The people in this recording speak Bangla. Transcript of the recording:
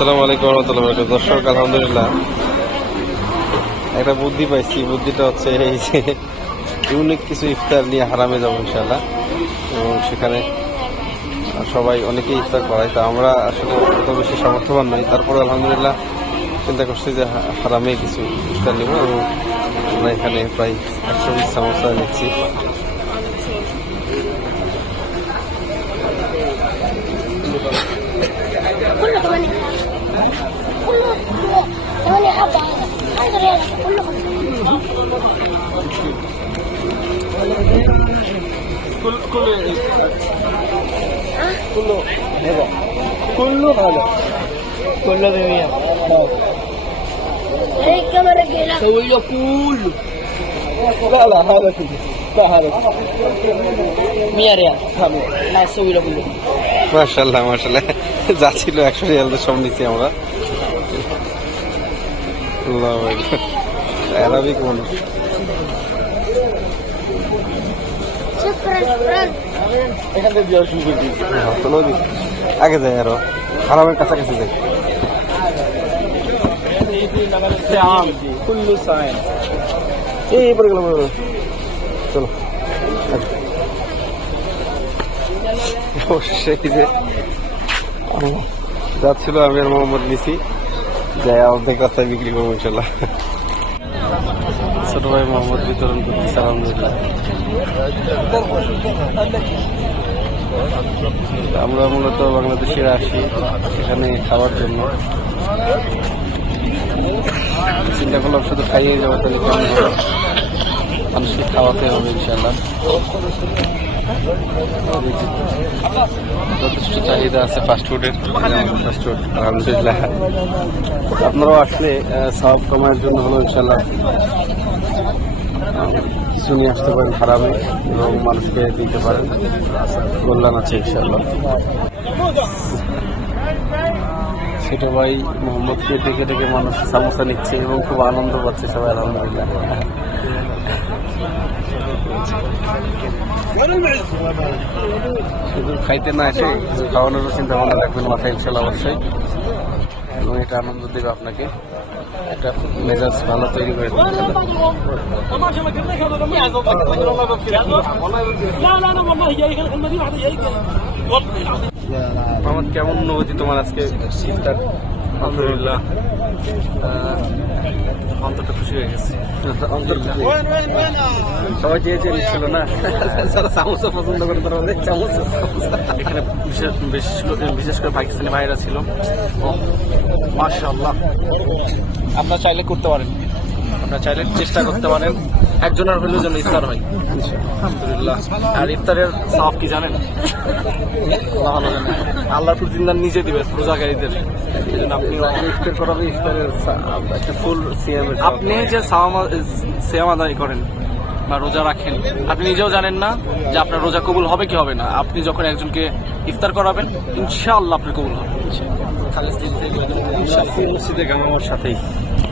আসসালামু আলাইকুম রহমতুল্লাহ বরকাত দর্শক, আলহামদুলিল্লাহ। একটা বুদ্ধি পাইছি, বুদ্ধিটা হচ্ছে এই যে ইউনিক কিছু ইফতার নিয়ে হারামে যাব ইনশাল্লাহ এবং সেখানে সবাই অনেকেই ইফতার করায়। তা আমরা আসলে অত বেশি সামর্থ্যবান নই। তারপরে আলহামদুলিল্লাহ চিন্তা করছি যে হারামে কিছু ইফতার নেব। এবং আমরা এখানে প্রায় একশো বিশ সামোসা নিচ্ছি। কুল্লু ভালো মাসাল্লাহ মাসাল্লাহ যা ছিল একশো রিয়ালদের সব নিচে আমরা। অ্যারাবিক মানুষ। হ্যাঁ, আগে যাই আরও। কাছাকাছি এই পরে চলো। আচ্ছা। যাচ্ছিল আমি আর মোহাম্মদ নিসি যাই অর্ধেক রাস্তায় বিক্রি করব ইনশাল্লাহ। ছোট ভাই মোহাম্মদ বিতরণ করতেছে, আলহামদুলিল্লাহ। আমরা মূলত বাংলাদেশে আসি সেখানে খাওয়ার জন্য। চিন্তা করলাম শুধু খাইয়ে যাব, তাহলে কেমন মানুষকে খাওয়াতে হবে ইনশাল্লাহ যথেষ্ট চাহিদা আছে ফাস্টফুডের ফাস্টফুড আলহামদুলিল্লাহ। আপনারাও আসলে সব কমানোর জন্য হলো ইনশাল্লাহ নিয়ে আসতে পারেন হারামে এবং মানুষকে দিতে পারেন। কল্যাণ আছে ইনশাল্লাহ সেটা ভাই মোহাম্মদকে ডেকে ডেকে মানুষ সামোসা নিচ্ছে এবং খুব আনন্দ পাচ্ছে সবাই আলহামদুলিল্লাহ শুধু খাইতে না এসে খাওয়ানোর চিন্তা ভাবনা রাখবেন মাথায় ইনশাল্লাহ অবশ্যই। এবং এটা আনন্দ দেবে আপনাকে। একটা মেজাজ ভালো তৈরি করে আমার কেমন অনুভূতি তোমার আজকে? ইফতার আলহামদুলিল্লাহ। অন্তত খুশি হয়ে গেছে। অন্তর সবাই না? পছন্দ করে তারা এখানে বিশেষ বিশেষ করে পাকিস্তানি ভাইরা ছিল। মাসা আল্লাহ আপনারা চাইলে করতে পারেন। আপনারা চাইলে চেষ্টা করতে পারেন। একজনের হলেও যেন ইফতার হয়। আলহামদুলিল্লাহ। আর ইফতারের সাফ কি জানেন? আল্লাহ ভালো জানেন। প্রতিদিন নিজে দিবে রোজাকারীদের। এই জন্য আপনি ইফতার করাবে ইফতারের একটা ফুল সিএমের আপনি যে সিয়াম আদায় করেন বা রোজা রাখেন আপনি নিজেও জানেন না যে আপনার রোজা কবুল হবে কি হবে না। আপনি যখন একজনকে ইফতার করাবেন ইনশাআল্লাহ আপনার কবুল হবে। মসজিদে গামার সাথেই।